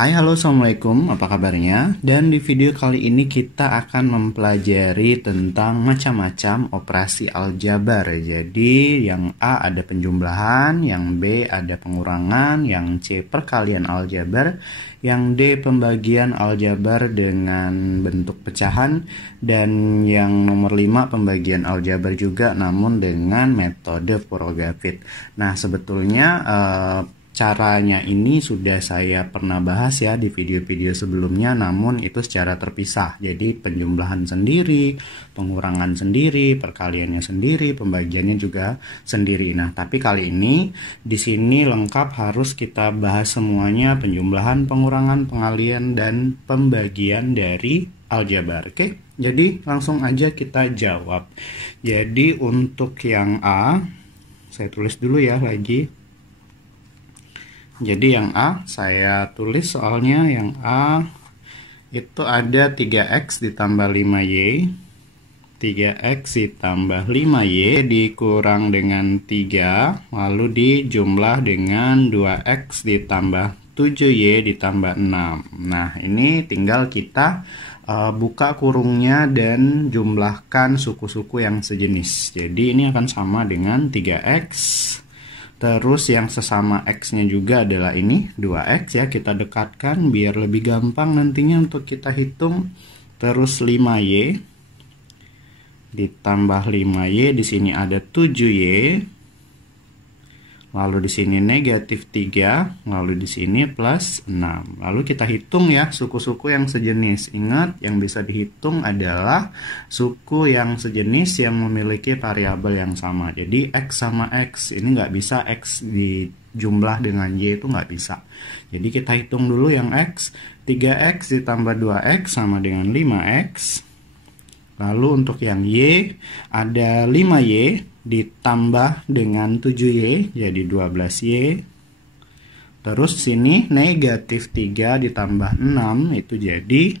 Hai, halo, assalamualaikum, apa kabarnya? Dan di video kali ini kita akan mempelajari tentang macam-macam operasi aljabar. Jadi yang A ada penjumlahan, yang B ada pengurangan, yang C perkalian aljabar, yang D pembagian aljabar dengan bentuk pecahan, dan yang nomor 5 pembagian aljabar juga namun dengan metode Purwographite. Nah, sebetulnya caranya ini sudah saya pernah bahas ya di video-video sebelumnya, namun itu secara terpisah. Jadi penjumlahan sendiri, pengurangan sendiri, perkaliannya sendiri, pembagiannya juga sendiri. Nah, tapi kali ini di sini lengkap harus kita bahas semuanya, penjumlahan, pengurangan, pengalian, dan pembagian dari aljabar. Oke, jadi langsung aja kita jawab. Jadi untuk yang A, saya tulis dulu ya lagi. Jadi yang A saya tulis soalnya yang A itu ada 3x ditambah 5y, 3x ditambah 5y dikurang dengan 3, lalu dijumlah dengan 2x ditambah 7y ditambah 6. Nah, ini tinggal kita buka kurungnya dan jumlahkan suku-suku yang sejenis. Jadi ini akan sama dengan 3x. Terus yang sesama x-nya juga adalah ini 2x ya, kita dekatkan biar lebih gampang nantinya untuk kita hitung. Terus 5y ditambah 5y, di sini ada 7y. Lalu di sini negatif 3, lalu di sini plus 6. Lalu kita hitung ya suku-suku yang sejenis. Ingat, yang bisa dihitung adalah suku yang sejenis yang memiliki variabel yang sama. Jadi x sama x, ini nggak bisa x dijumlah dengan y, itu nggak bisa. Jadi kita hitung dulu yang x. 3x ditambah 2x sama dengan 5x. Lalu untuk yang y ada 5y ditambah dengan 7y jadi 12y. Terus sini negatif 3 ditambah 6 itu jadi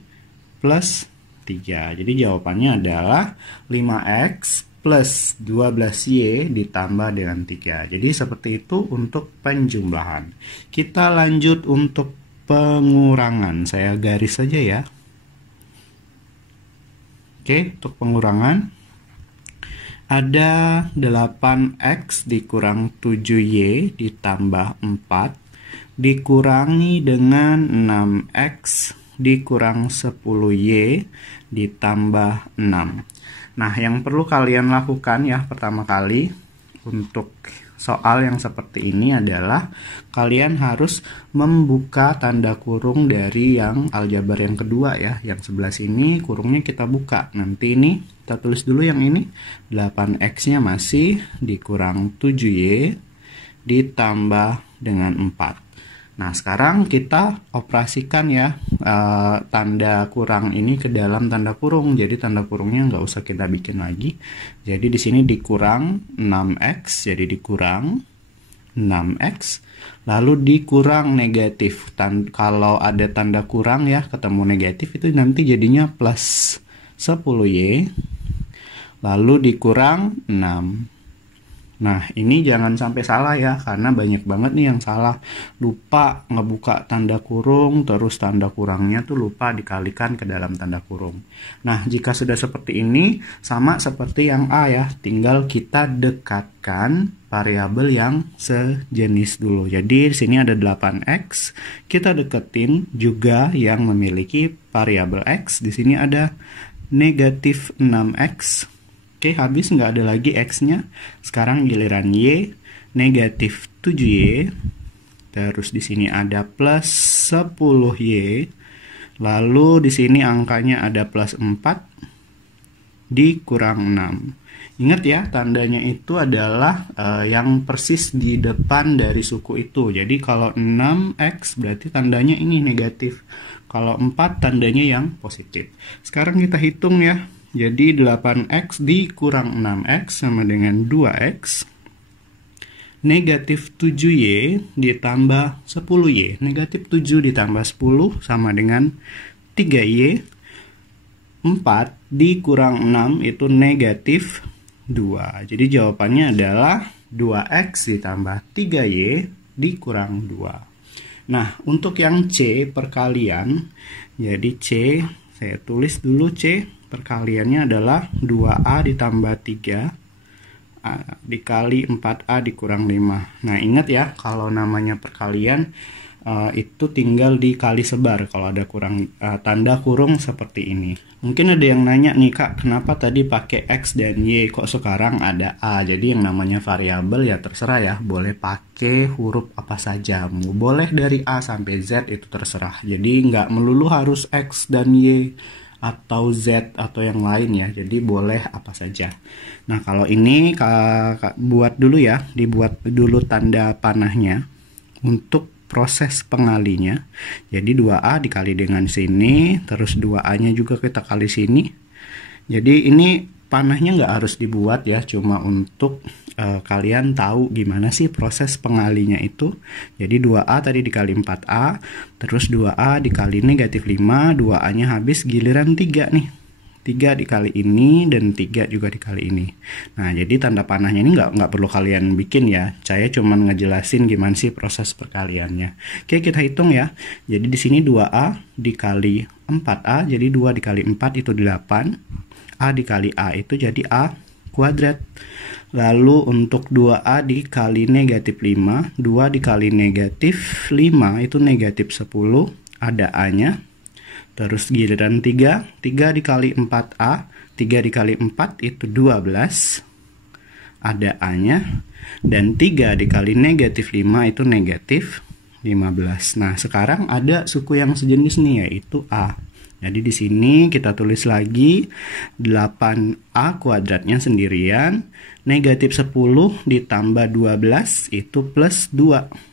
plus 3. Jadi jawabannya adalah 5x plus 12y ditambah dengan 3. Jadi seperti itu untuk penjumlahan. Kita lanjut untuk pengurangan. Saya garis saja ya. Oke, untuk pengurangan ada 8x dikurang 7y ditambah 4 dikurangi dengan 6x dikurang 10y ditambah 6. Nah, yang perlu kalian lakukan ya pertama kali untuk soal yang seperti ini adalah kalian harus membuka tanda kurung dari yang aljabar yang kedua ya. Yang sebelah sini kurungnya kita buka. Nanti ini kita tulis dulu yang ini. 8x-nya masih dikurang 7y ditambah dengan 4. Nah, sekarang kita operasikan ya tanda kurang ini ke dalam tanda kurung. Jadi tanda kurungnya nggak usah kita bikin lagi. Jadi di sini dikurang 6x, jadi dikurang 6x. Lalu dikurang negatif. Kalau ada tanda kurang ya ketemu negatif itu nanti jadinya plus 10y. Lalu dikurang 6. Nah, ini jangan sampai salah ya, karena banyak banget nih yang salah. Lupa ngebuka tanda kurung, terus tanda kurangnya tuh lupa dikalikan ke dalam tanda kurung. Nah, jika sudah seperti ini, sama seperti yang A ya, tinggal kita dekatkan variabel yang sejenis dulu. Jadi, di sini ada 8x, kita deketin juga yang memiliki variabel x. Di sini ada negatif 6x. Oke, habis nggak ada lagi x-nya. Sekarang giliran y, negatif 7y. Terus di sini ada plus 10y. Lalu di sini angkanya ada plus 4 dikurang 6. Ingat ya, tandanya itu adalah yang persis di depan dari suku itu. Jadi kalau 6x berarti tandanya ini negatif. Kalau 4 tandanya yang positif. Sekarang kita hitung ya. Jadi 8x dikurang 6x sama dengan 2x. Negatif 7y ditambah 10y. Negatif 7 ditambah 10 sama dengan 3y. 4 dikurang 6 itu negatif 2. Jadi jawabannya adalah 2x ditambah 3y dikurang 2. Nah, untuk yang C perkalian, jadi C, saya tulis dulu C, perkaliannya adalah 2A ditambah 3 dikali 4A dikurang 5. Nah, ingat ya, kalau namanya perkalian itu tinggal dikali sebar kalau ada tanda kurung seperti ini. Mungkin ada yang nanya nih, Kak, kenapa tadi pakai X dan Y, kok sekarang ada A? Jadi yang namanya variabel ya terserah ya, boleh pakai huruf apa saja, boleh dari A sampai Z, itu terserah. Jadi nggak melulu harus X dan Y atau Z atau yang lain ya, jadi boleh apa saja. Nah, kalau ini buat dulu ya, dibuat dulu tanda panahnya untuk proses pengalinya. Jadi 2A dikali dengan sini, terus 2A nya juga kita kali sini. Jadi ini panahnya nggak harus dibuat ya, cuma untuk kalian tahu gimana sih proses pengalinya itu. Jadi 2A tadi dikali 4A, terus 2A dikali negatif 5, 2A nya habis, giliran 3 nih. 3 dikali ini dan 3 juga dikali ini. Nah, jadi tanda panahnya ini nggak perlu kalian bikin ya. Saya cuma ngejelasin gimana sih proses perkaliannya. Oke, kita hitung ya. Jadi di sini 2A dikali 4A, jadi 2 dikali 4 itu 8. A dikali A itu jadi A kuadrat. Lalu untuk 2A dikali negatif 5, 2 dikali negatif 5 itu negatif 10, ada A-nya. Terus giliran 3, 3 dikali 4A, 3 dikali 4 itu 12, ada A-nya. Dan 3 dikali negatif 5 itu negatif 15. Nah, sekarang ada suku yang sejenis nih, yaitu A. Jadi di sini kita tulis lagi 8A kuadratnya sendirian, negatif 10 ditambah 12 itu plus 2.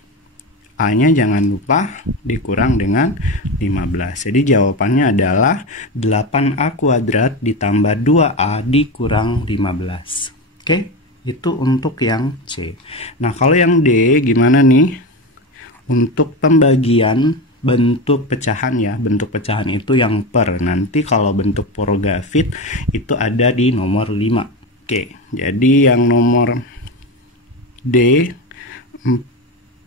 A-nya jangan lupa dikurang dengan 15. Jadi jawabannya adalah 8A kuadrat ditambah 2A dikurang 15. Oke, itu untuk yang C. Nah, kalau yang D gimana nih? Untuk pembagian bentuk pecahan ya, bentuk pecahan itu yang per. Nanti kalau bentuk porogafit itu ada di nomor 5. Oke, jadi yang nomor D,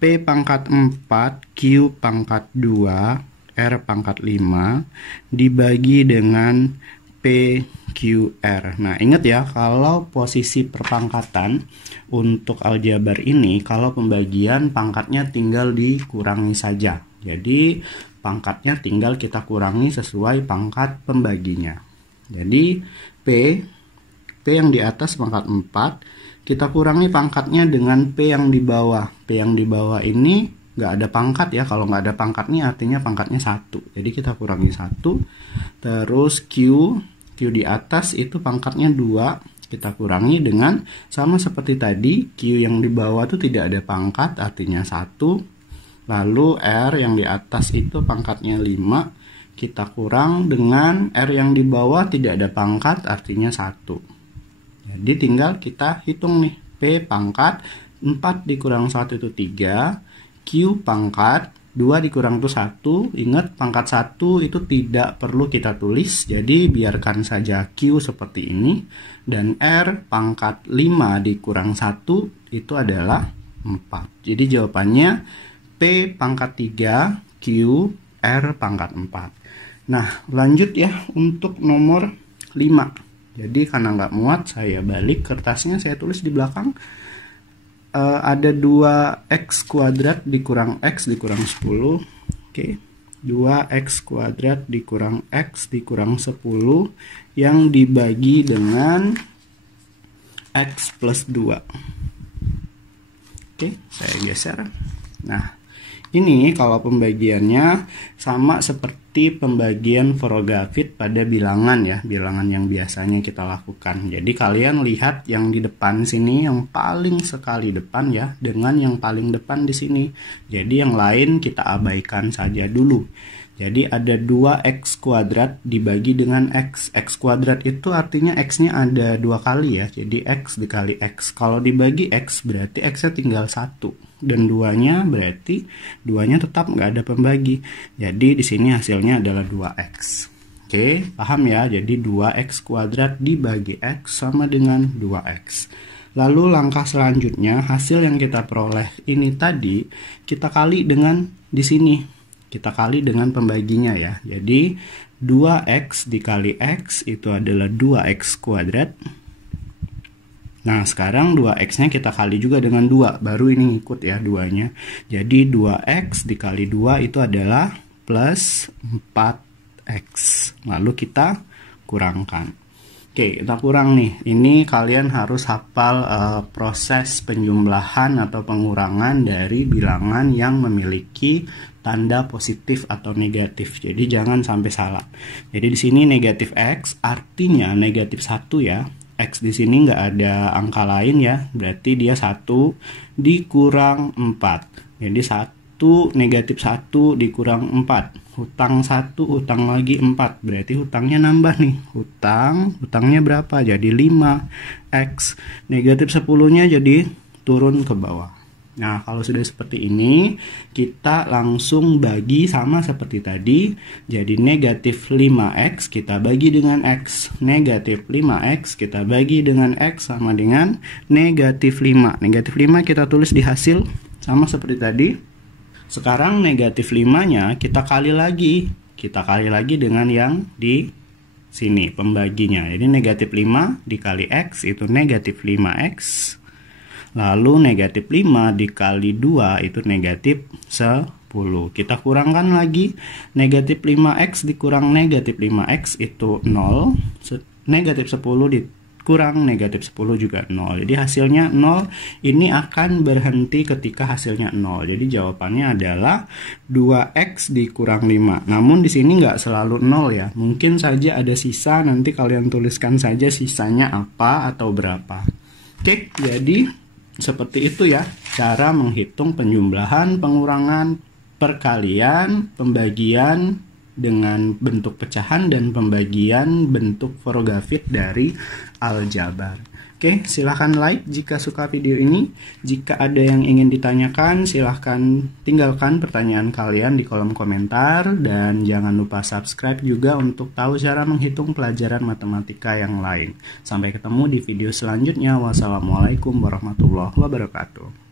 P pangkat 4, Q pangkat 2, R pangkat 5 dibagi dengan PQR. Nah, ingat ya, kalau posisi perpangkatan untuk aljabar ini, kalau pembagian pangkatnya tinggal dikurangi saja. Jadi pangkatnya tinggal kita kurangi sesuai pangkat pembaginya. Jadi P yang di atas pangkat 4, kita kurangi pangkatnya dengan P yang di bawah. P yang di bawah ini nggak ada pangkat ya, kalau nggak ada pangkatnya artinya pangkatnya 1. Jadi kita kurangi 1. Terus Q di atas itu pangkatnya 2. Kita kurangi dengan sama seperti tadi, Q yang di bawah itu tidak ada pangkat artinya 1. Lalu R yang di atas itu pangkatnya 5, kita kurang dengan R yang di bawah tidak ada pangkat artinya 1. Jadi tinggal kita hitung nih, P pangkat 4 dikurang 1 itu 3, Q pangkat 2 dikurang itu 1, ingat pangkat 1 itu tidak perlu kita tulis, jadi biarkan saja Q seperti ini, dan R pangkat 5 dikurang 1 itu adalah 4. Jadi jawabannya P pangkat 3, Q, R pangkat 4. Nah, lanjut ya untuk nomor 5. Jadi karena nggak muat, saya balik kertasnya, saya tulis di belakang. Ada 2x kuadrat dikurang x dikurang 10. Oke, 2x kuadrat dikurang x dikurang 10 yang dibagi dengan x plus 2. Oke, saya geser. Nah, ini kalau pembagiannya sama seperti pembagian porogafit pada bilangan ya, bilangan yang biasanya kita lakukan. Jadi kalian lihat yang di depan sini, yang paling sekali depan ya, dengan yang paling depan di sini. Jadi yang lain kita abaikan saja dulu. Jadi ada 2x kuadrat dibagi dengan x. X kuadrat itu artinya x-nya ada 2 kali ya. Jadi x dikali x. Kalau dibagi x berarti x-nya tinggal 1. Dan 2-nya berarti 2-nya tetap nggak ada pembagi. Jadi di sini hasilnya adalah 2x. Oke, paham ya? Jadi 2x kuadrat dibagi x sama dengan 2x. Lalu langkah selanjutnya, hasil yang kita peroleh ini tadi kita kali dengan di sini. Kita kali dengan pembaginya ya. Jadi 2x dikali x itu adalah 2x kuadrat. Nah, sekarang 2x-nya kita kali juga dengan 2. Baru ini ikut ya 2-nya. Jadi 2x dikali 2 itu adalah plus 4x. Lalu kita kurangkan. Oke, kita kurang nih. Ini kalian harus hafal proses penjumlahan atau pengurangan dari bilangan yang memiliki tanda positif atau negatif. Jadi jangan sampai salah. Jadi di sini negatif x artinya negatif 1 ya. X di sini nggak ada angka lain ya, berarti dia 1 dikurang 4. Jadi 1 negatif 1 dikurang 4. Hutang 1, hutang lagi 4. Berarti hutangnya nambah nih. Hutangnya berapa? Jadi 5x. Negatif 10-nya jadi turun ke bawah. Nah, kalau sudah seperti ini, kita langsung bagi sama seperti tadi. Jadi negatif 5x kita bagi dengan x. Negatif 5x kita bagi dengan x sama dengan negatif 5. Negatif 5 kita tulis di hasil sama seperti tadi. Sekarang negatif 5-nya kita kali lagi. Kita kali lagi dengan yang di sini, pembaginya. Jadi negatif 5 dikali x itu negatif 5x. Lalu negatif 5 dikali 2 itu negatif 10. Kita kurangkan lagi. Negatif 5x dikurang negatif 5x itu 0. Negatif 10 dikurang negatif 10 juga 0. Jadi hasilnya 0. Ini akan berhenti ketika hasilnya 0. Jadi jawabannya adalah 2x dikurang 5. Namun di sini nggak selalu 0 ya. Mungkin saja ada sisa. Nanti kalian tuliskan saja sisanya apa atau berapa. Oke, jadi seperti itu ya cara menghitung penjumlahan, pengurangan, perkalian, pembagian dengan bentuk pecahan dan pembagian bentuk Forgavit dari aljabar. Oke, silahkan like jika suka video ini. Jika ada yang ingin ditanyakan, silahkan tinggalkan pertanyaan kalian di kolom komentar. Dan jangan lupa subscribe juga untuk tahu cara menghitung pelajaran matematika yang lain. Sampai ketemu di video selanjutnya. Wassalamualaikum warahmatullahi wabarakatuh.